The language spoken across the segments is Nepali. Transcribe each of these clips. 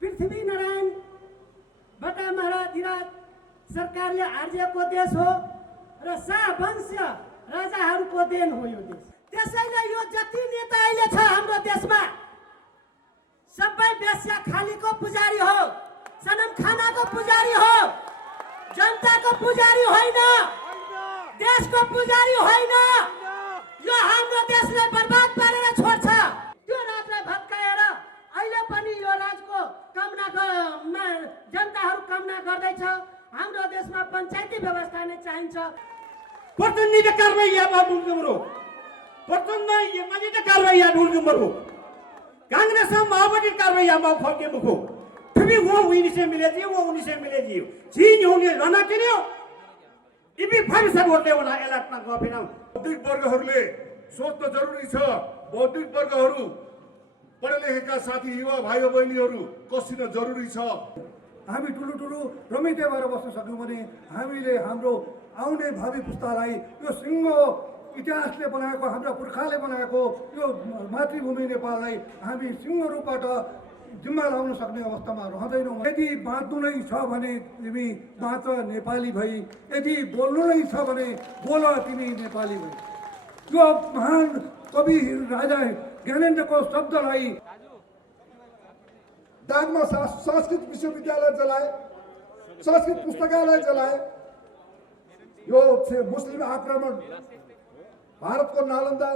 पृथ्वीनारायण बटा महाराधिराज सरकारले आर्जेको देश हो र शाहवंशीय राजाहरूको देन हो यो देश। त्यसैले यो जति नेता अहिले छ हाम्रो देशमा सबै बेस्या खालीको पुजारी हो, सनम खानाको पुजारी हो, जनताको पुजारी होइन, देशको पुजारी होइन। यो हाम्रो देशलाई बर्बाद पारेर छोड्छ। त्यो राजलाई भत्काएर अहिले पनि यो राजको कामना जनताहरू कामना गर्दैछ। हाम्रो देशमा पञ्चायती व्यवस्था नै चाहिन्छ। पर्तन्नीले कारबाही यामा बुल्गमरो पर्तन्न यमानीले कारबाही या बुल्गमरो कांग्रेस माओवादी कारबाही यामा फके मुखो फिर वो उन्हीं से मिले जी चीन होने लना के लिए इबी फाइल सब होते वाला एलाटमा गफेन बौद्धिक वर्गहरूले सोच्न जरुरी छ। बौद्धिक वर्गहरू पढे लेखेका साथी युवा भाइ बहिनीहरू कसिन जरुरी छ। हामी ठुलो रमिते भएर बस्न सक्यौँ भने हामीले हाम्रो आउने भावी पुस्तालाई यो सिङ्गो इतिहासले बनाएको हाम्रा पुर्खाले बनाएको यो मातृभूमि नेपाललाई हामी सिङ्गो रूपबाट जिम्मा लाउन सक्ने अवस्थामा रहँदैनौँ। यदि बाँच्नु नै छ भने तिमी बाँच नेपाली भई, यदि बोल्नु नै छ भने बोल तिमी नेपाली भई। यो महान कवि राजा ज्ञानेन्द्रको शब्दलाई दागमा संस्कृत विश्वविद्यालय जलाए, संस्कृत पुस्तकालय जलाए। यो मुस्लिम आक्रमण भारतको नालन्दा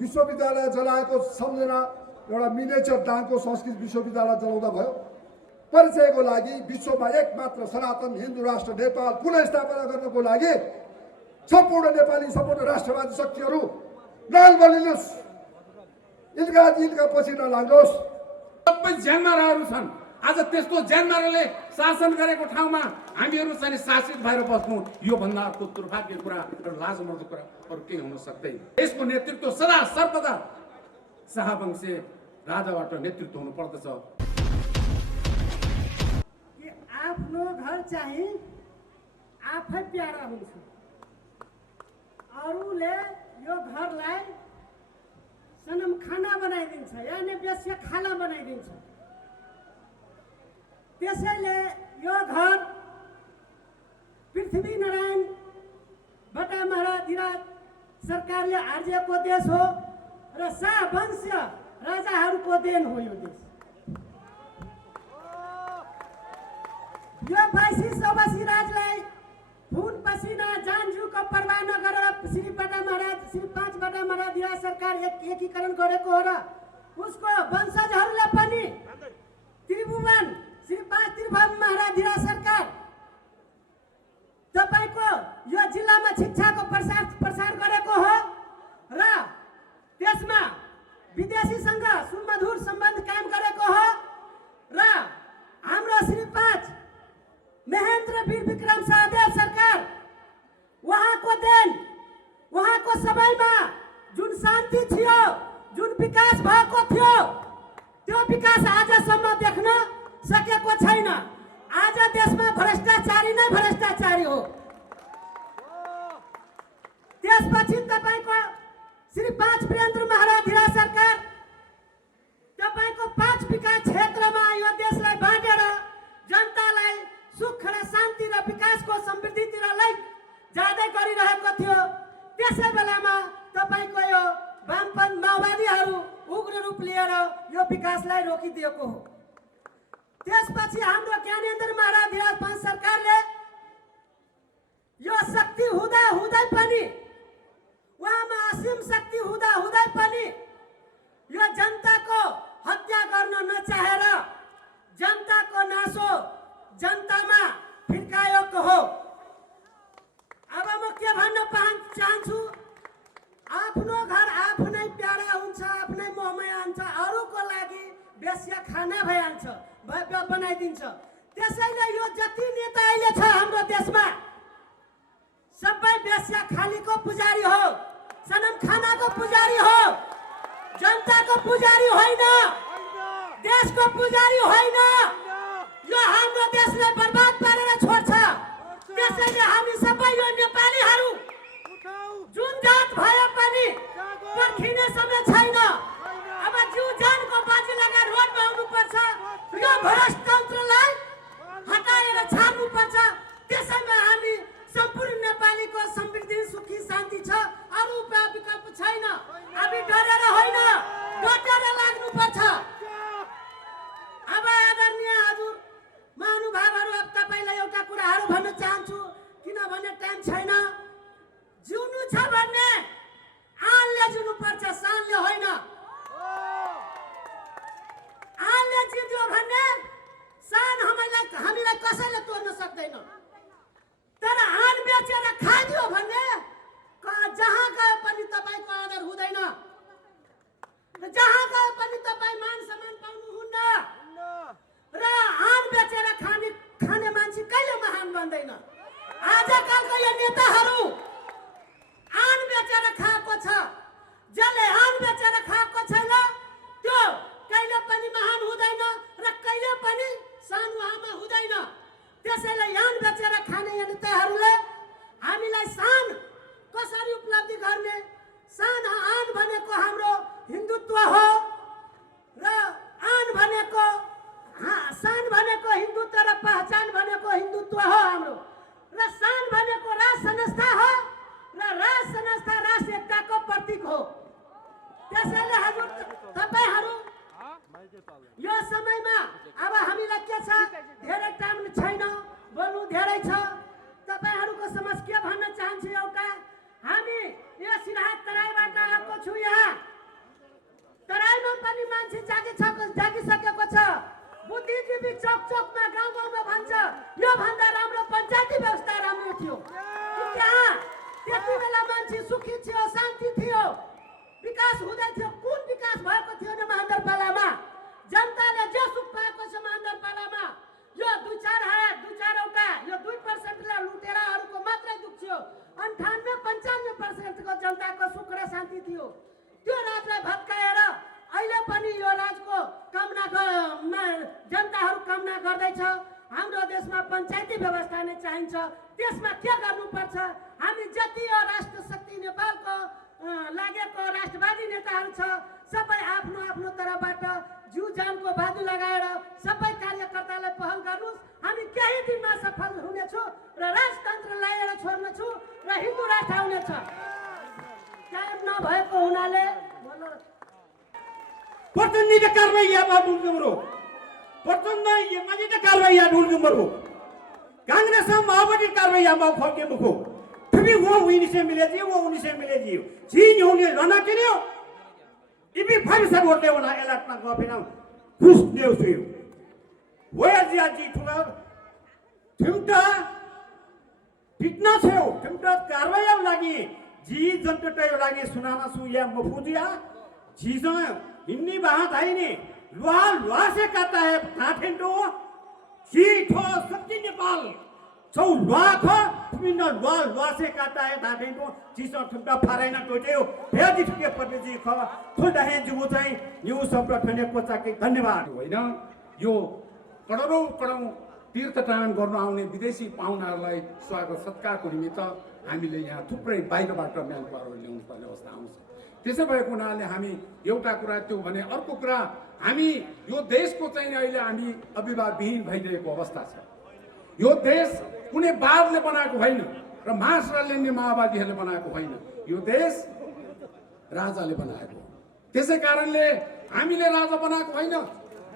विश्वविद्यालय जलाएको सम्झना एउटा मिनेचर दाङको संस्कृत विश्वविद्यालय जलाउँदा भयो। परिचयको लागि विश्वमा एकमात्र सनातन हिन्दू राष्ट्र नेपाल पुनर्स्थापना गर्नको लागि सम्पूर्ण नेपाली सम्पूर्ण राष्ट्रवादी शक्तिहरू नाल बलिनुहोस्, इल्का पछि नलाग्नुहोस्। सबै ज्यानमाराहरू छन्। आज त्यस्तो ज्यानमाराले शासन गरेको ठाउँमा हामीहरू चाहिँ शासित भएर बस्नु यो भन्दा अर्को दुर्भाग्य कुरा र लाजमर्दो कुरा अरू केही हुन सक्दैन। यसको नेतृत्व सदा सर्वदा शाहवंशीय राजाबाट नेतृत्व हुनु पर्दछ। आफ्नो घर चाहिँ आफै प्यारा हुन्छ। अरूले यो घरलाई सनम खाना बनाइदिन्छ, यानि बेस्या खाना बनाइदिन्छ। त्यसैले यो घर पृथ्वीनारायण बटा महाराधिराज सरकारले आर्जेको देश हो र शाहवंशीय राजाहरूको देन हो यो देश। यो 22 राजलाई खून पसिना जानजुको परवाह नगरेर श्री 5 बटा महाराधिराज सरकार एकीकरण गरेको हो र उसको वंशजहरूले पनि त्रिभुवन श्री 5 त्रिभुवन महाराधिराज सरकार तपाईको यो जिल्लामा शिक्षाको प्रसार गरेको हो र त्यसमा विदेशीसँग सुमधुर सम्बन्ध कायम गरेको हो र हाम्रो श्री 5 महेन्द्र वीर विक्रम शाहदेव सरकार उहाँको देन, उहाँको समयमा जुन शान्ति थियो, जुन विकास भएको थियो, त्यो विकास आजसम्म देख्न सकेको छैन। आज देशमा भ्रष्टाचारी नै भ्रष्टाचारी हो। त्यसपछि तपाईको श्री 5 वीरेन्द्र महाराधिराज सरकार तपाईको 5 विकास क्षेत्रमा यो देशलाई बाँडेर जनतालाई सुख र शान्ति र विकासको समृद्धितिर जाँदै गरिरहेको थियो। त्यसै बेलामा तपाईको यो वामपन्थी माओवादीहरू उग्र रूप लिएर यो विकासलाई रोकिदिएको हो। त्यसपछि हाम्रो ज्ञानेन्द्र महाराधिराज 5 सरकारले यो शक्ति हुँदै पनि उहाँमा असीम शक्ति हुँदै पनि यो जनताको हत्या गर्न नचाहेर जनताको नासो जनतामा फिर्काएको हो। अब म के भन्न चाहन्छु, आफ्नो घर आफ्नै प्यारा हुन्छ, आफ्नै मोहमाया हुन्छ, अरूको लागि बेस्या खाना भइहाल्छ, बनाइदिन्छ। त्यसैले यो जति नेता अहिले छ हाम्रो देशमा सबै बेस्या खालीको पुजारी हो, सनम खानाको पुजारी हो, जनताको पुजारी होइन, देशको पुजारी होइन। यो हाम्रो देशलाई बर्बाद पारेर छोड्छ। त्यसैले हामी सबै यो नेपालीहरू जुन जात भए पनि पर्खिने समय छैन। अब जिउ जानको बाजी लगाएर रोडमा आउनुपर्छ। यो भ्रष्ट तन्त्रलाई हटाएर छाड्नुपर्छ। त्यसैमा हामी सम्पूर्ण नेपालीको समृद्धि सुखी शान्ति छ, अरू उपाय विकल्प छैन। हामी डरेर होइन, डटेर लाग्नुपर्छ। अब आदरणीय हजुर महानुभावहरू, अब तपाईँलाई एउटा कुराहरू भन्न चाहन्छु, किनभने टाइम छैन। जिउनु छ भने आनले जिउनुपर्छ, सानले होइन। आनले जित्यो भने सान हामीलाई कसैले तोड्न सक्दैन। तर आन बेचेर खाइदियो भने जहाँ गए पनि तपाईँको आदर हुँदैन, जहाँ गए पनि तपाईँ मान सम्मान पाउनुहुन्न। र आन बेचेर खाने मान्छे कहिले महान बन्दैन। आजकलको यो नेताहरू आन बेचेर खाएको छ, जसले आन बेचेर खाएको छैन त्यो कहिले पनि महान हुँदैन र कहिले पनि सानो आमा हुँदैन। त्यसैले आन बेचेर खाने यो नेताहरूले हामीलाई सान कसरी उपलब्धि गर्ने, सान आन भनेको हाम्रो हिन्दुत्व हो र आन भनेको सान भनेको हिन्दुत्व र पहिचान भनेको हिन्दुत्व हो हाम्रो, र सान भनेको राज संस्था हो र राज संस्था राष्ट्र एकताको प्रतीक हो। त्यसैले हजुर तपाईहरू यो समयमा अब हामीलाई के छ, धेरै टाइम छैन, बोल्नु धेरै छ। तपाईहरूको समझ के भन्न चाहन्छु, एउटा हामी यो सिराहा तराईबाट आएको छु। यहाँ तराईमा पनि मान्छे जागिसकेको छ। बुद्धिजीवी चौक चौकमा गाउँ गाउँमा भन्छ यो भन्दा राम्रो पञ्चायती व्यवस्था राम्रो थियो। त्यहाँ त्यति बेला मान्छे सुखी थियो, शान्ति थियो, विकास हुँदै थियो। कुन विकास भएको थियो न महानगरपालिकामा? जनताले जे सुख पाएको छ महानगरपालिकामा, यो 2-4वटा यो 2%लाई लुटेराहरूको मात्रै दुख थियो। 98-95% को जनताको सुख र शान्ति थियो। त्यो राजलाई भत्काएर अहिले पनि यो राजको जनताहरू कामना गर्दैछ। हाम्रो देशमा पञ्चायती व्यवस्था नै चाहिन्छ। त्यसमा के गर्नुपर्छ? हामी जति यो राष्ट्र शक्ति नेपालको लागेको राष्ट्रवादी नेताहरू छ, सबै आफ्नो आफ्नो तर्फबाट जिउ ज्यानको बाजु लगाएर सबै कार्यकर्तालाई पहल गर्नुहोस्। हामी केही दिनमा सफल हुनेछौँ र राजतन्त्र ल्याएर छोड्नेछौँ र हिन्दू राष्ट्र आउनेछ। टाइम नभएको हुनाले प्रचण्डीले कारबाही यामा डुल्गुमरो प्रचण्ड यमाजीले कारबाही या डुल्गुमरो कांग्रेस माओवादी कारबाही यामा फर्के मुखो ठुबी वो उनीसे मिलेजी वो उनीसे मिलेजी जी न्योने लना किन्यो इबी फाइसा बोलले वना एलाटना गफिना खुश देउ थियो वयाजी आजी ठुला ठुमटा फिटना थियो ठुमटा कारबाही लागि जी जनटटयो लागि सुनाना सुया मफुजिया चीज़ इन्नी बात आई नहीं लुआ से कहता है नाठेंडो चीठ हो सबकी नेपाल सौ लुआ खो तुम्हें लुआ से कहता है नाठेंडो चीज़ ठुमटा फाराइना टोटे हो भेजी ठुके पढ़ने जी खो थोड़ा है जो चाहिए न्यू संप्रदाय को चाके धन्यवाद होइन यो करोडौं तीर्थटान गर्न आउने विदेशी पाहुनाहरूलाई स्वागत सत्कारको निमित्त हामीले यहाँ थुप्रै बाहिरबाट म्यान पावर ल्याउनु पर्ने अवस्था आउँछ। त्यसो भएको हुनाले हामी एउटा कुरा त्यो भने अर्को कुरा हामी यो देशको चाहिँ अहिले हामी अभिभावकविहीन भइरहेको अवस्था छ। यो देश कुनै वादले बनाएको होइन र मार्क्सवादले माओवादीहरूले बनाएको होइन, यो देश राजाले बनाएको। त्यसै कारणले हामीले राजा बनाएको होइन,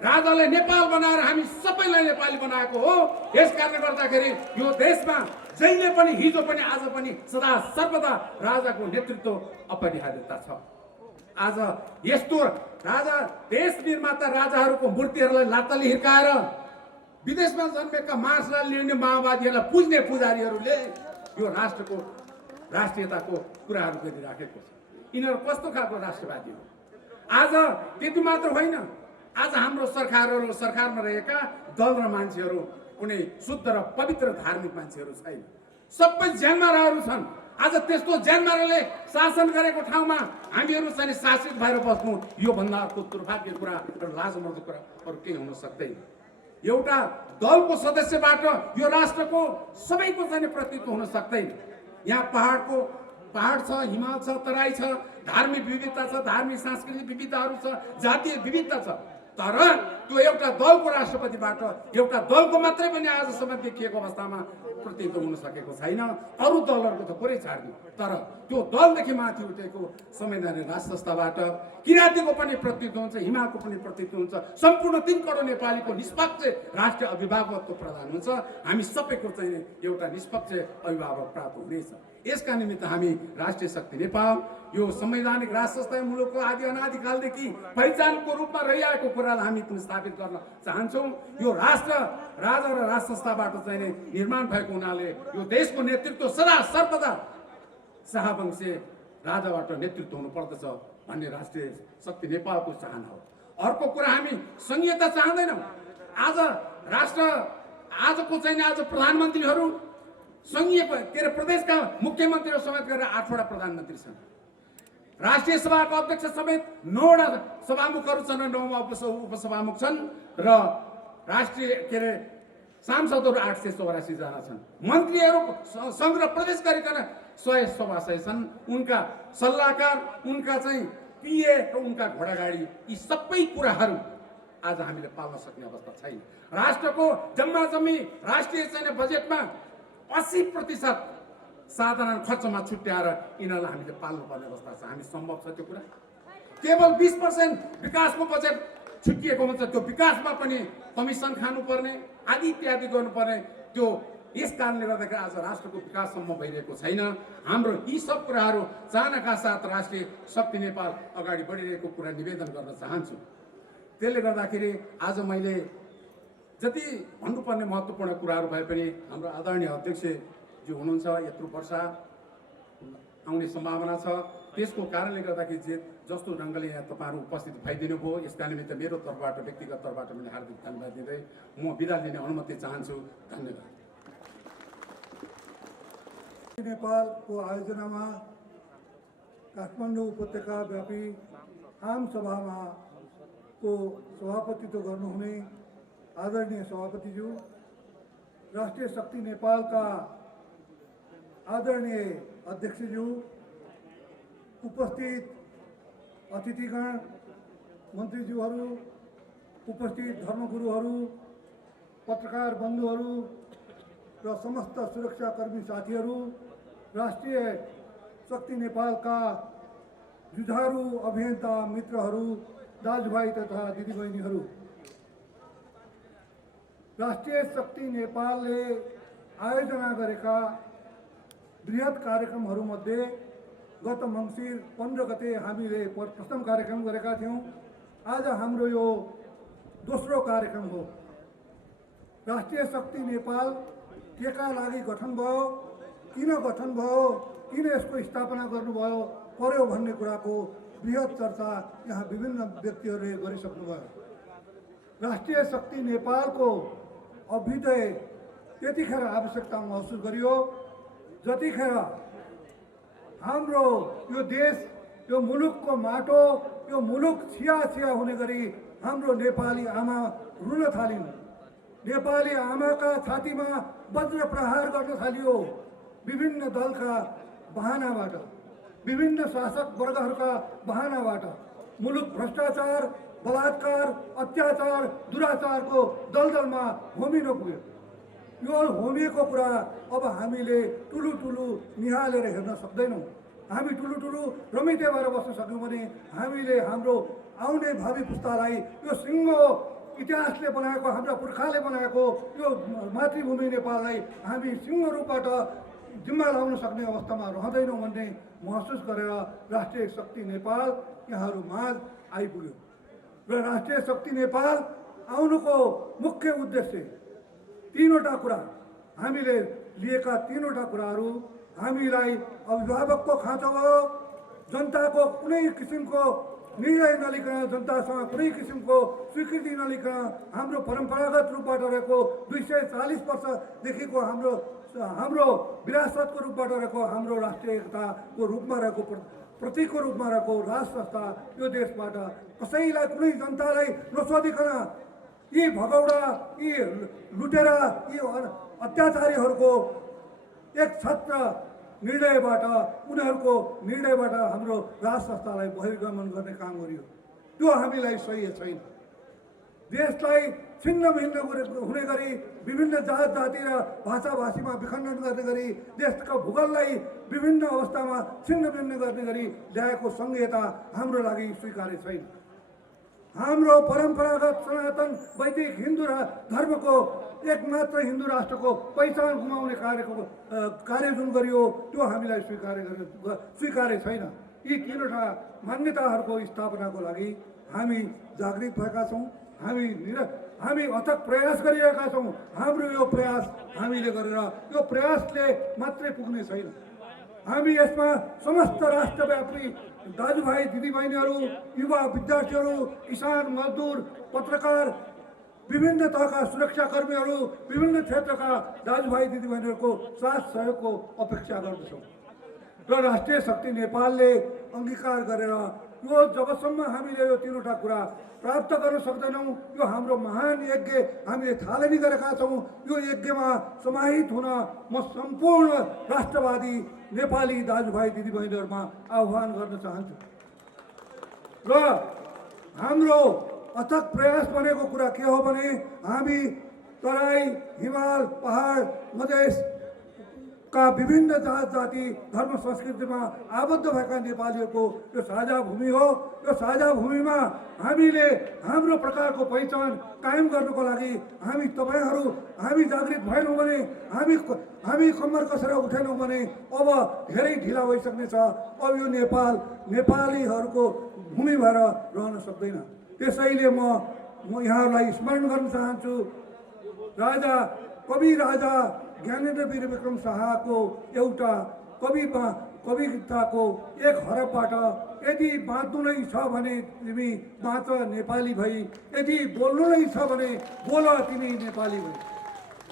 राजाले नेपाल बनाएर हामी सबैलाई नेपाली बनाएको हो। यस कारणले गर्दाखेरि यो देशमा जहिले पनि हिजो पनि आज पनि सदा सर्वदा राजाको नेतृत्व अपरिहार्यता छ। आज यस्तो राजा देश निर्माता राजाहरूको मूर्तिहरूलाई लात्ताले हिर्काएर विदेशमा जन्मेका मार्क्सवादी लिने माओवादीहरूलाई पुज्ने पुजारीहरूले यो राष्ट्रको राष्ट्रियताको कुराहरू गरिराखेको छ। यिनीहरू कस्तो खालको राष्ट्रवादी हो? आज त्यति मात्र होइन, आज हाम्रो सरकारहरू सरकारमा रहेका दल र मान्छेहरू कुनै शुद्ध र पवित्र धार्मिक मान्छेहरू छैन, सबै ज्यानमाराहरू छन्। आज त्यस्तो ज्यानमाराले शासन गरेको ठाउँमा हामीहरू चाहिँ शासित भएर बस्नु यो भन्दा अर्को दुर्भाग्य कुरा र लाजमर्दो कुरा अरू केही हुन सक्दैन। एउटा दलको सदस्यबाट यो राष्ट्रको सबैको चाहिँ प्रतिनिधित्व हुन सक्दैन। यहाँ पहाड छ, हिमाल छ, तराई छ, धार्मिक विविधता छ, धार्मिक सांस्कृतिक विविधताहरू छ, जातीय विविधता छ, तर त्यो एउटा दलको राष्ट्रपतिबाट एउटा दलको मात्रै पनि आजसम्म देखिएको अवस्थामा प्रतिनिधित्व हुन सकेको छैन। अरू दलहरूको त पुरै छाड्नु, तर त्यो दलदेखि माथि उठेको संवैधानिक राष्ट्र संस्थाबाट किराँतीको पनि प्रतिनिधित्व हुन्छ, हिमालको पनि प्रतिनिधित्व हुन्छ, सम्पूर्ण 3 करोड नेपालीको निष्पक्ष राष्ट्रिय अभिभावकत्व प्रदान हुन्छ। हामी सबैको चाहिँ एउटा निष्पक्ष अभिभावक प्राप्त हुनेछ। यसका निमित्त हामी राष्ट्रिय शक्ति नेपाल यो संवैधानिक राष्ट्र संस्था मुलुकको आदि अनादिकालदेखि पहिचानको रूपमा रहिआएको कुरालाई हामी पनि स्थापित गर्न चाहन्छौँ। यो राष्ट्र राजा र राष्ट्र संस्थाबाट चाहिँ निर्माण भएको हुनाले यो देशको नेतृत्व सदा सर्वदा शाहवंशीय राजाबाट नेतृत्व हुनुपर्दछ भन्ने राष्ट्रिय शक्ति नेपालको चाहना हो। अर्को कुरा हामी संघीयता चाहँदैनौँ। आज राष्ट्र आजको चाहिँ आज प्रधानमन्त्रीहरू संघीय के अरे प्रदेशका मुख्यमन्त्रीहरू समेत गरेर 8वटा प्रधानमन्त्री छन्। राष्ट्रिय सभाको अध्यक्ष समेत 9वटा सभामुखहरू छन् र 9 उपसभामुख छन् र राष्ट्रिय के अरे सांसदहरू 884 जना छन्। मन्त्रीहरू सङ्घ र प्रदेश गरिकन 100 छन्। उनका सल्लाहकार, उनका चाहिँ पिए र उनका घोडागाडी, यी सबै कुराहरू आज हामीले पाल्न सक्ने अवस्था छैन। राष्ट्रको जम्मा जम्मी राष्ट्रिय चाहिँ बजेटमा 80% साधारण खर्चमा छुट्याएर यिनीहरूलाई हामीले पाल्नुपर्ने अवस्था छ। हामी सम्भव छ त्यो कुरा? केवल 20% विकासको बजेट छुट्टिएको हुन्छ, त्यो विकासमा पनि कमिसन खानुपर्ने आदि इत्यादि गर्नुपर्ने। त्यो यस कारणले गर्दाखेरि आज राष्ट्रको विकास सम्भव भइरहेको छैन। हाम्रो यी सब कुराहरू चाहनाका साथ राष्ट्रिय शक्ति नेपाल अगाडि बढिरहेको कुरा निवेदन गर्न चाहन्छु। त्यसले गर्दाखेरि आज मैले जति भन्नुपर्ने महत्त्वपूर्ण कुराहरू भए पनि हाम्रो आदरणीय अध्यक्षजी हुनुहुन्छ, यत्रो वर्ष आउने सम्भावना छ। त्यसको कारणले गर्दाखेरि जस्तो ढङ्गले यहाँ तपाईँहरू उपस्थित भइदिनु भयो, यसका निमित्त मेरो तर्फबाट व्यक्तिगत तर्फबाट पनि हार्दिक धन्यवाद दिँदै म बिदा लिने अनुमति चाहन्छु। धन्यवाद। नेपालको आयोजनामा काठमाडौँ उपत्यका व्यापी आम सभामा को सभापतित्व गर्नुहुने आदरणीय सभापतिज्यू, राष्ट्रिय शक्ति नेपालका आदरणीय अध्यक्षज्यू, उपस्थित अतिथिगण, मन्त्रीज्यूहरू, उपस्थित धर्मगुरुहरू, पत्रकार बन्धुहरू र समस्त सुरक्षाकर्मी साथीहरू, राष्ट्रिय शक्ति नेपालका जुझारू अभियन्ता मित्रहरू, दाजुभाइ तथा दिदीबहिनीहरू, राष्ट्रिय शक्ति नेपालले आयोजना गरेका बृहत कार्यक्रमहरूमध्ये गत मङ्सिर 15 गते हामीले प्रथम कार्यक्रम गरेका थियौँ। आज हाम्रो यो दोस्रो कार्यक्रम हो। राष्ट्रिय शक्ति नेपाल केका लागि गठन भयो, किन गठन भयो, किन यसको स्थापना गर्नुभयो पर्यो भन्ने कुराको बृहत चर्चा यहाँ विभिन्न व्यक्तिहरूले गरिसक्नुभयो। राष्ट्रिय शक्ति नेपालको अभ्युदय त्यतिखेर आवश्यकता महसुस गरियो जतिखेर हाम्रो यो देश, यो मुलुकको माटो, यो मुलुक छिया हुने गरी हाम्रो नेपाली आमा रुन थालिन्। नेपाली आमाका छातीमा वज्र प्रहार गर्न थालियो। विभिन्न दलका बहानाबाट, विभिन्न शासक वर्गहरूका बहानाबाट मुलुक भ्रष्टाचार, बलात्कार, अत्याचार, दुराचारको दलदलमा होमिन पुग्यो। यो होमिएको कुरा अब हामीले ठुलो निहालेर हेर्न सक्दैनौँ। हामी ठुलो रमिते भएर बस्न सक्यौँ भने हामीले हाम्रो आउने भावी पुस्तालाई यो सिङ्गो इतिहासले बनाएको, हाम्रा पुर्खाले बनाएको यो मातृभूमि नेपाललाई हामी सिङ्गो रूपबाट जिम्मा लाउन सक्ने अवस्थामा रहँदैनौँ भन्ने महसुस गरेर राष्ट्रिय शक्ति नेपाल यहाँहरू माझ आइपुग्यो। र राष्ट्रिय शक्ति नेपाल आउनुको मुख्य उद्देश्य 3वटा कुरा, हामीले लिएका 3वटा कुराहरू हामीलाई अभिभावकको खाँचो भयो, जनताको कुनै किसिमको निर्णय नलिकन, जनतासँग कुनै किसिमको स्वीकृति नलिकन हाम्रो परम्परागत रूपबाट रहेको 240 वर्षदेखिको हाम्रो विरासतको रूपबाट रहेको हाम्रो राष्ट्रिय एकताको रूपमा रहेको प्रतीकको रूपमा रहेको राष्ट्र संस्था यो देशबाट कसैलाई, कुनै जनतालाई नसोधिकन यी भगौडा, यी लुटेरा, यी अत्याचारीहरूको एक छत्र निर्णयबाट, उनीहरूको निर्णयबाट हाम्रो राष्ट्र संस्थालाई बहिर्गमन गर्ने काम गरियो। त्यो हामीलाई सही छैन। देशलाई छिन्न भिन्न हुने गरी विभिन्न जात जाति र भाषा भाषीमा विखण्डन गर्ने गरी देशका भूगोललाई विभिन्न अवस्थामा छिन्न भिन्न गर्ने गरी ल्याएको संहिता हाम्रो लागि स्वीकार्य छैन। हाम्रो परम्परागत सनातन वैदिक हिन्दू धर्मको एकमात्र हिन्दू राष्ट्रको पहिचान गुमाउने कार्य जुन गरियो त्यो हामीलाई स्वीकार्य छैन। यी तीनवटा मान्यताहरूको स्थापनाको लागि हामी जागृत भएका छौँ। हामी अथक प्रयास गरिरहेका छौँ। हाम्रो यो प्रयास हामीले गरेर यो प्रयासले मात्रै पुग्ने छैन। हामी यसमा समस्त राष्ट्रव्यापी दाजुभाइ दिदीबहिनीहरू, युवा विद्यार्थीहरू, किसान, मजदुर, पत्रकार, विभिन्न तहका सुरक्षाकर्मीहरू, विभिन्न क्षेत्रका दाजुभाइ दिदीबहिनीहरूको साथ सहयोगको अपेक्षा गर्दछौँ र राष्ट्रिय शक्ति नेपालले अङ्गीकार गरेर यो जबसम्म हामीले यो तीनवटा कुरा प्राप्त गर्न सक्दैनौँ, यो हाम्रो महान यज्ञ हामीले थालनी गरेका छौँ। यो यज्ञमा समाहित हुन म सम्पूर्ण राष्ट्रवादी नेपाली दाजुभाइ दिदीबहिनीहरूमा आह्वान गर्न चाहन्छु र हाम्रो अथक प्रयास भनेको कुरा के हो भने हामी तराई, हिमाल, पहाड, मधेसका विभिन्न जात जाति, धर्म, संस्कृतिमा आबद्ध भएका नेपालीहरूको यो साझा भूमि हो। यो साझा भूमिमा हामीले हाम्रो प्रकारको पहिचान कायम गर्नको लागि हामी जागृत भएनौँ भने, हामी कम्मर कसेर उठेनौँ भने अब धेरै ढिला भइसक्नेछ। अब यो नेपालीहरूको भूमि भएर रहन सक्दैन। त्यसैले म यहाँहरूलाई स्मरण गर्न चाहन्छु, कवि राजा ज्ञानेन्द्र वीरविक्रम शाहको एउटा कविताको एक हरफबाट, यदि बाँच्नु नै छ भने तिमी बाँच नेपाली भई, यदि बोल्नु नै छ भने बोल तिमी नेपाली भई।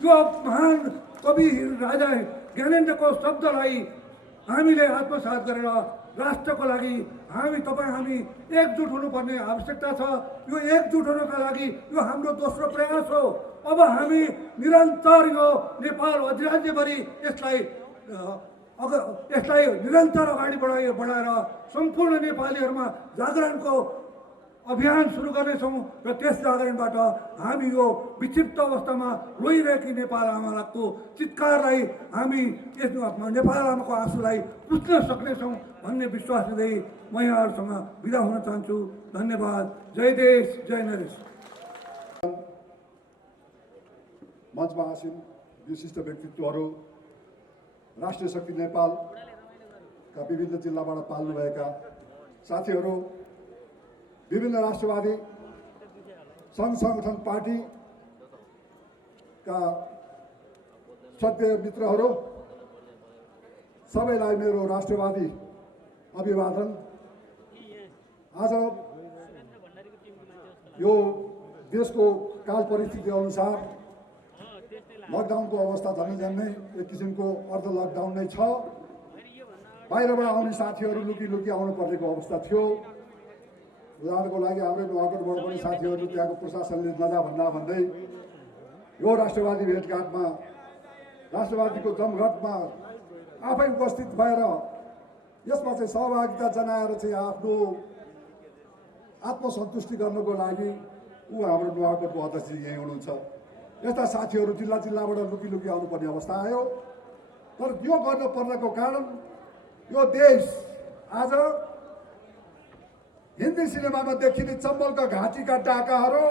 यो महान कवि राजा ज्ञानेन्द्रको शब्दलाई हामीले आत्मसात गरेर राष्ट्रको लागि हामी एकजुट हुनुपर्ने आवश्यकता छ। यो एकजुट हुनका लागि यो हाम्रो दोस्रो प्रयास हो। अब हामी निरन्तर यो नेपाल अधिराज्यभरि यसलाई निरन्तर अगाडि बढाएर सम्पूर्ण नेपालीहरूमा जागरणको अभियान सुरु गर्नेछौँ र त्यस जागरणबाट हामी यो विक्षिप्त अवस्थामा रोइरहेकी नेपाल आमाको चित्कारलाई हामी नेपाल आमाको आँसुलाई पुस्न सक्नेछौँ भन्ने विश्वास दिँदै म यहाँहरूसँग बिदा हुन चाहन्छु। धन्यवाद। जय देश, जय नरेश। मञ्चमा आसीन विशिष्ट व्यक्तित्वहरू, राष्ट्रिय शक्ति नेपालका विभिन्न जिल्लाबाट पाल्नुभएका साथीहरू, विभिन्न राष्ट्रवादी सङ्घ संगठन पार्टीका श्रद्धेय मित्रहरू, सबैलाई मेरो राष्ट्रवादी अभिवादन। आज यो देशको काल परिस्थिति अनुसार लकडाउनको अवस्था झन्नै एक किसिमको अर्ध लकडाउन नै छ। बाहिरबाट आउने साथीहरू लुकी आउनु पर्नेको अवस्था थियो। उदाहरणको लागि हाम्रै नुवाकोटबाट पनि साथीहरू त्यहाँको प्रशासनले नजा भन्दै यो राष्ट्रवादी भेटघाटमा, राष्ट्रवादीको जमघटमा आफै उपस्थित भएर यसमा चाहिँ सहभागिता जनाएर चाहिँ आफ्नो आत्मसन्तुष्टि गर्नको लागि हाम्रो नुवाकोटको अध्यक्ष यहीँ हुनुहुन्छ। यस्ता साथीहरू जिल्लाबाट लुकी आउनुपर्ने अवस्था आयो। तर यो गर्न पर्नको कारण यो देश आज हिन्दी सिनेमामा देखिने चम्बलका घाँटीका डाकाहरू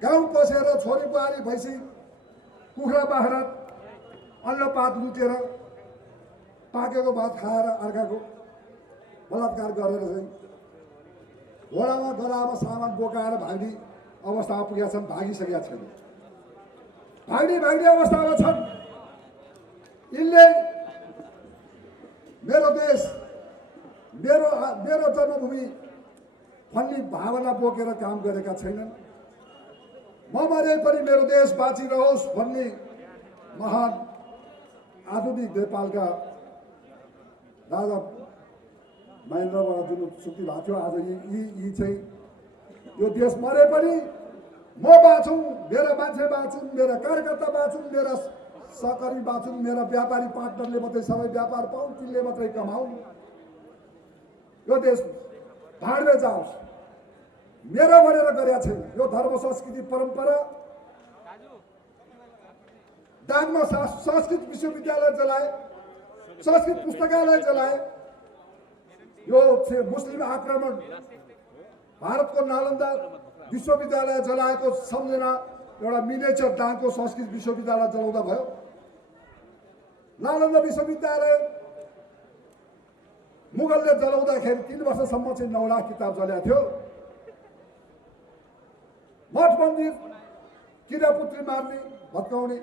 गाउँ पसेर छोरी बुहारी भैँसी कुखुरा बाख्रा अन्नपात लुटेर पाकेको भात खाएर अर्काको बलात्कार गरेर चाहिँ घोडामा गरामा सामान बोकाएर भाग्ने अवस्थामा पुगेका छन्, भागिसकेका छैन, भाग्ने अवस्थामा छन्। यिनले मेरो देश, मेरो जन्मभूमि भन्ने भावना बोकेर काम गरेका छैनन्। म मरे पनि मेरो देश बाँचिरहोस् भन्ने महान आधुनिक नेपालका राजा महेन्द्रबाट जुन सुक्ति भएको थियो, आज यी चाहिँ यो देश मरे पनि म बाँचौँ, मेरा मान्छे बाँचुन्, मेरा कार्यकर्ता बाँचुन्, मेरा सहकर्मी बाँचुन्, मेरा व्यापारी पार्टनरले मात्रै सबै व्यापार पाउन्, तिनले मात्रै कमाउन्, यो देश भाँडमै जाओस् मेरो भनेर गरेका छैन। यो धर्म संस्कृति परम्परा दाङमा संस्कृत विश्वविद्यालय जलाए, संस्कृत पुस्तकालय जलाए। यो मुस्लिम आक्रमण भारतको नालन्दा विश्वविद्यालय जलाएको सम्झना एउटा मिनेचर दाङको संस्कृत विश्वविद्यालय जलाउँदा भयो। नालन्दा विश्वविद्यालय मुगलले जलाउँदाखेरि 3 वर्षसम्म चाहिँ 9 लाख किताब जलेको थियो। मठ मन्दिर किरापुत्री मार्ने, भत्काउने,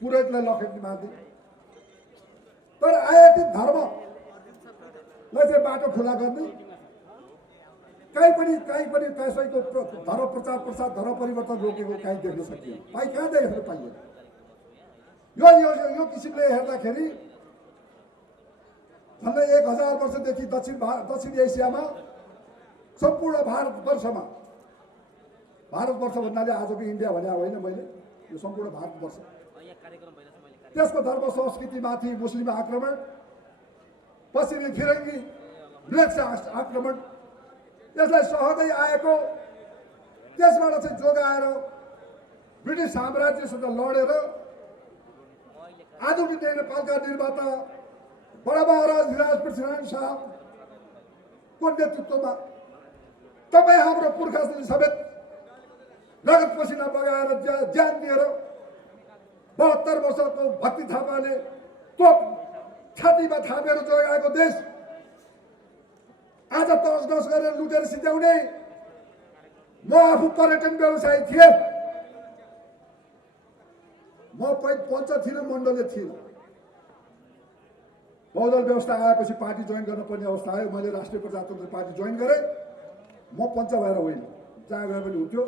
पुरोहितलाई लखेट्ने मार्ने। तर आयातित धर्मलाई चाहिँ बाटो खुला गर्ने, कहीँ पनि कसैको धर्म प्रचार प्रसार, धर्म परिवर्तन रोकेको कहीँ देख्न सकिएन। कहाँ देख्न पाइएन। यो किसिमले हेर्दाखेरि झन्डै 1000 वर्षदेखि दक्षिण एसियामा सम्पूर्ण भारतवर्षमा, भारतवर्ष भन्नाले आजको इन्डिया भने होइन मैले, यो सम्पूर्ण भारतवर्ष, त्यसको धर्म संस्कृतिमाथि मुस्लिम आक्रमण, पश्चिमी फिरङ्गी ब्ल्याक आक्रमण, त्यसलाई सहँदै आएको, त्यसबाट चाहिँ जोगाएर ब्रिटिस साम्राज्यसँग लडेर आधुनिक नेपालका निर्माता बडा महाराज धिराज पृथ्वीनारायण शाहको नेतृत्वमा तपाईँ हाम्रो पुर्खाले समेत रगत पसिना बगाएर ज्यान दिएर 72 वर्षको भक्ति थापाले तोप छातीमा थापेर जोगाएको देश आज तसनस गरेर लुटेर सिध्याउने। म आफू पर्यटन व्यवसायी थिएँ, म पञ्च थिइनँ, मण्डलले थिइनँ। बहुदल व्यवस्था आएपछि पार्टी जोइन गर्न पर्ने अवस्था आयो। मैले राष्ट्रिय प्रजातन्त्र पार्टी जोइन गरेँ। म पञ्च भएर होइन, जहाँ गए पनि हुन्थ्यो।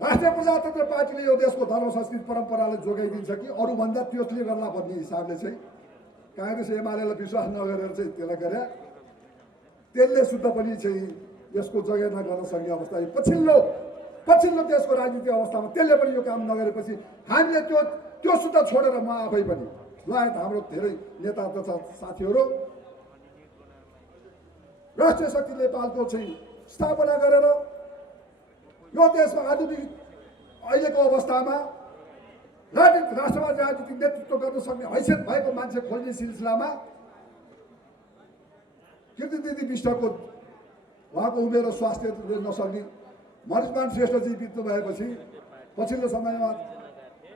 राष्ट्रिय प्रजातन्त्र पार्टीले यो देशको धर्म संस्कृति परम्परालाई जोगाइदिन्छ कि अरूभन्दा त्यसले गर्ला भन्ने हिसाबले चाहिँ काङ्ग्रेस एमालेलाई विश्वास नगरेर चाहिँ त्यसलाई गरे। त्यसले शुद्ध पनि चाहिँ यसको जगेर्ना गर्न सक्ने अवस्था, पछिल्लो देशको राजनीतिक अवस्थामा त्यसले पनि यो काम नगरेपछि हामीले त्यो शुद्ध छोडेर म आफै पनि लगायत हाम्रो धेरै नेता तथा साथीहरू राष्ट्रिय शक्ति नेपालको चाहिँ स्थापना गरेर यो देशमा आधुनिक अहिलेको अवस्थामा राष्ट्रवादी राजनीतिक नेतृत्व गर्न सक्ने हैसियत भएको मान्छे खोज्ने सिलसिलामा कीर्ति दिदी विष्टको उहाँको उमेर स्वास्थ्य नसक्ने मरिचमान श्रेष्ठजी बित्नु भएपछि पछिल्लो समयमा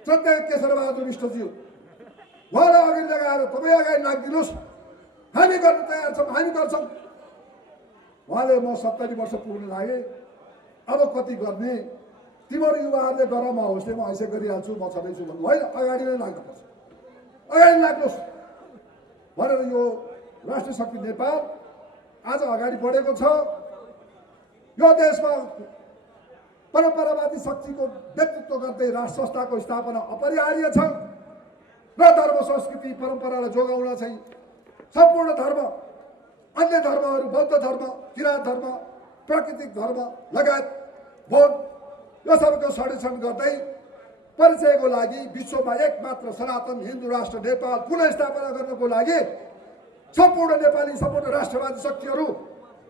चन्द्र केशरबहादुर विष्टजी उहाँलाई अगाडि लगाएर तपाईँ अगाडि नागिदिनुहोस्, हामी गर्न तयार छौँ, हामी गर्छौँ। उहाँले म 70 वर्ष पुग्न लागेँ, अब कति गर्ने, तिमीहरू युवाहरूले गर, म होस्टे म हैसियत गरिहाल्छु, म छँदैछु भन्नु होइन, अगाडि नै लाग्नुपर्छ, अगाडि लाग्नुहोस् भनेर यो राष्ट्रिय शक्ति नेपाल आज अगाडि बढेको छ। यो देशमा परम्परावादी शक्तिको नेतृत्व गर्दै राष्ट्र संस्थाको स्थापना अपरिहार्य छ र धर्म संस्कृति परम्परालाई जोगाउन चाहिँ सम्पूर्ण धर्म, अन्य धर्महरू, बौद्ध धर्म, किराँत धर्म, प्राकृतिक धर्म लगायत बौद्ध यो सबैको सर्वेक्षण गर्दै परिचयको लागि विश्वमा एकमात्र सनातन हिन्दू राष्ट्र नेपाल पुनः स्थापना गर्नको लागि सम्पूर्ण नेपाली, सम्पूर्ण राष्ट्रवादी शक्तिहरू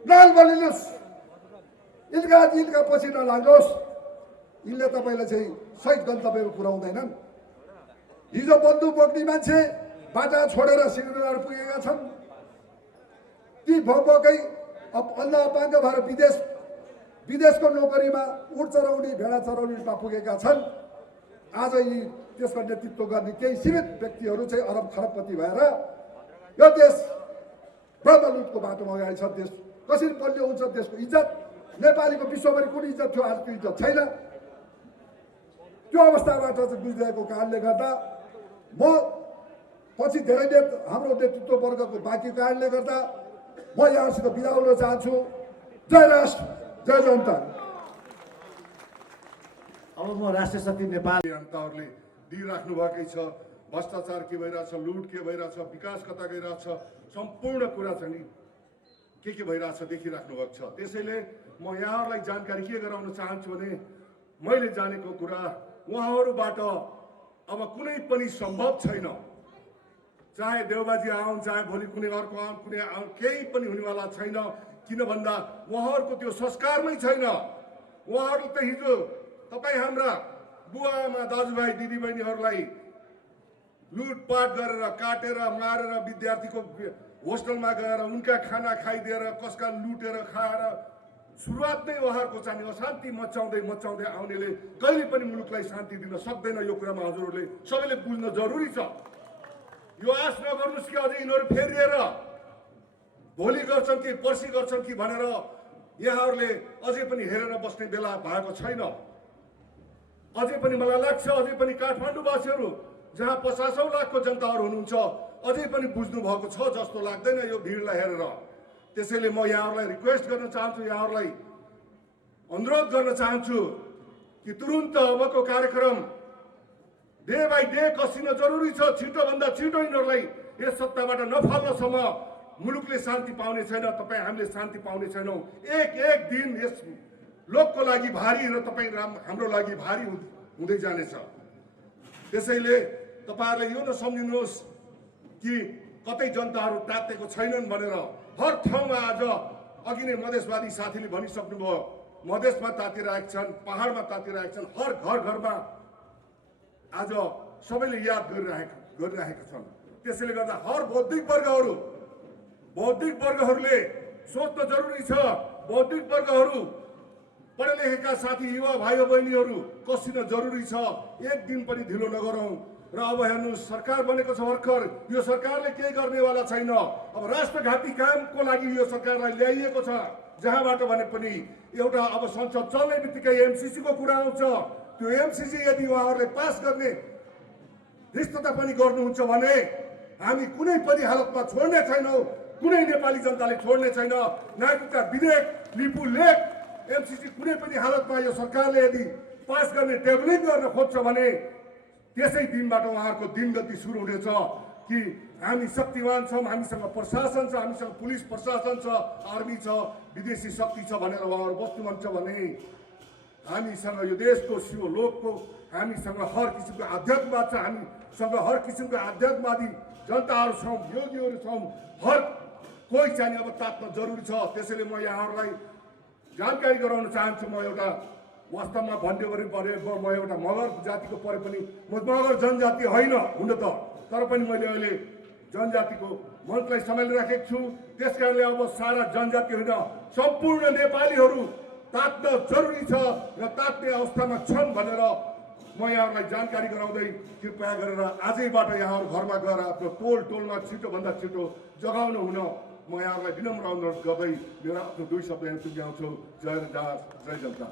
नाल बलिनुहोस्, यिनका पछि नलाग्नुहोस्। यिनले तपाईँलाई चाहिँ सही गन्तव्यमा पुर्याउँदैनन्। हिजो बन्दुक बोक्ने मान्छे बाटा छोडेर सिलगढी पुगेका छन्, ती भोकै अन्न अपाङ्ग भएर विदेशको नोकरीमा उठ चराउने, भेडा चराउनेमा पुगेका छन्। आज यी त्यसको नेतृत्व गर्ने केही सीमित व्यक्तिहरू चाहिँ अरब खरबपति भएर यो देश ब्रह्मलुटको बाटोमा अगाडि छ। देश कसरी बलियो हुन्छ, देशको इज्जत, नेपालीको विश्वभरि कुन इज्जत थियो, आज त्यो इज्जत छैन। त्यो अवस्थाबाट चाहिँ गुज्रिएको कारणले गर्दा म पछि धेरै हाम्रो नेतृत्व वर्गको बाँकी कारणले गर्दा म यहाँसित बिदा हुन चाहन्छु। जय राष्ट्र, जय जनता। अब म राष्ट्रिय शक्ति नेपाल जनताहरूले दिइराख्नु भएकै छ। भ्रष्टाचार के भइरहेछ, लुट के भइरहेछ, विकास कता गइरहेछ, सम्पूर्ण कुरा चाहिँ नि के भइरहेछ देखिराख्नु भएको छ। त्यसैले म यहाँहरूलाई जानकारी के गराउन चाहन्छु भने मैले जानेको कुरा उहाँहरूबाट अब कुनै पनि सम्भव छैन। चाहे देवबाजी आउन्, चाहे भोलि कुनै अर्को आउन्, कुनै केही पनि हुनेवाला छैन। किन भन्दा उहाँहरूको त्यो संस्कारमै छैन। उहाँहरू त हिजो तपाईँ हाम्रा बुवाआमा दाजुभाइ दिदीबहिनीहरूलाई लुटपाट गरेर काटेर मारेर विद्यार्थीको होस्टलमा गएर उनका खाना खाइदिएर कसका लुटेर खाएर सुरुवात नै उहाँहरूको चाहिँ अशान्ति मचाउँदै मचाउँदै आउनेले कहिले पनि मुलुकलाई शान्ति दिन सक्दैन। यो कुरामा हजुरहरूले सबैले बुझ्न जरुरी छ। यो आश नगर्नुहोस् कि अझै यिनीहरू फेरिएर भोलि गर्छन् कि पर्सि गर्छन् कि भनेर यहाँहरूले अझै पनि हेरेर बस्ने बेला भएको छैन। अझै पनि मलाई लाग्छ अझै पनि काठमाडौँवासीहरू जहाँ 50औं लाखको जनताहरू हुनुहुन्छ अझै पनि बुझ्नु भएको छ जस्तो लाग्दैन यो भिडलाई हेरेर। त्यसैले म यहाँहरूलाई रिक्वेस्ट गर्न चाहन्छु, यहाँहरूलाई अनुरोध गर्न चाहन्छु कि तुरुन्त अबको कार्यक्रम डे बाई डे कसिन जरुरी छ। छिटोभन्दा छिटो यिनीहरूलाई यस सत्ताबाट नफाल्नसम्म मुलुकले शान्ति पाउने छैन, तपाईँ हामीले शान्ति पाउने छैनौँ। एक एक दिन यस लोकको लागि भारी र तपाईँ हाम्रो लागि भारी हुँदै जानेछ। त्यसैले तपाईँहरूले यो नसम्झिनुहोस् कि कतै जनताहरू तातेको छैनन् भनेर। हर ठाउँमा आज अघि नै मधेसवादी साथीले भनिसक्नुभयो, मधेसमा तातिरहेका छन्, पहाडमा तातिरहेका छन्, हर घर घरमा आज सबैले याद गरिरहेका छन्। त्यसैले गर्दा हर बौद्धिक वर्गहरूले सोच्न जरुरी छ। बौद्धिक वर्गहरू पढे लेखेका साथी युवा भाइ बहिनीहरू कसिन जरुरी छ। एक दिन पनि ढिलो नगरौँ। र अब हेर्नुहोस् सरकार बनेको छ भर्खर, यो सरकारले केही गर्नेवाला छैन। अब राष्ट्रघाती कामको लागि यो सरकारलाई ल्याइएको छ। जहाँबाट भने पनि एउटा अब संसद चल्ने बित्तिकै एमसीसी को कुरा आउँछ। त्यो एमसीसी यदि उहाँहरूले पास गर्ने धृष्टता पनि गर्नुहुन्छ भने हामी कुनै पनि हालतमा छोड्ने छैनौँ। कुनै नेपाली जनताले छोड्ने छैन। नागरिकता विधेयक लिपु लेख एमसीसी कुनै पनि हालतमा यो सरकारले यदि पास गर्ने टेबलिङ गर्न खोज्छ भने त्यसै दिनबाट उहाँहरूको दिनगति सुरु हुनेछ कि हामी शक्तिवान छौँ, हामीसँग प्रशासन छ, हामीसँग पुलिस प्रशासन छ, आर्मी छ, विदेशी शक्ति छ भनेर उहाँहरू बस्नुहुन्छ भने हामीसँग यो देशको शिवलोकको हामीसँग हर किसिमको आध्यात्मवाद छ, हामीसँग हर किसिमको आध्यात्मवादी जनताहरू छौँ, योगीहरू छौँ। हर कोही चाहिँ अब तात्न जरुरी छ। त्यसैले म यहाँहरूलाई जानकारी गराउन चाहन्छु, म एउटा वास्तवमा भन्यो भने म एउटा मगर जातिको परे पनि म मगर जनजाति होइन हुन त, तर पनि मैले अहिले जनजातिको मञ्चलाई सम्हालिराखेको छु। त्यस कारणले अब सारा जनजाति होइन सम्पूर्ण नेपालीहरू तात्न जरुरी छ र तात्ने अवस्थामा छन् भनेर म यहाँहरूलाई जानकारी गराउँदै कृपया गरेर आजैबाट यहाँहरू घरमा गएर आफ्नो टोलमा छिटोभन्दा छिटो जगाउनु हुन म यहाँहरूलाई विनम्र अनुरोध गर्दै मेरो आफ्नो 2 शब्द यहाँ टुङ्ग्याउँछु। जय जय जनता।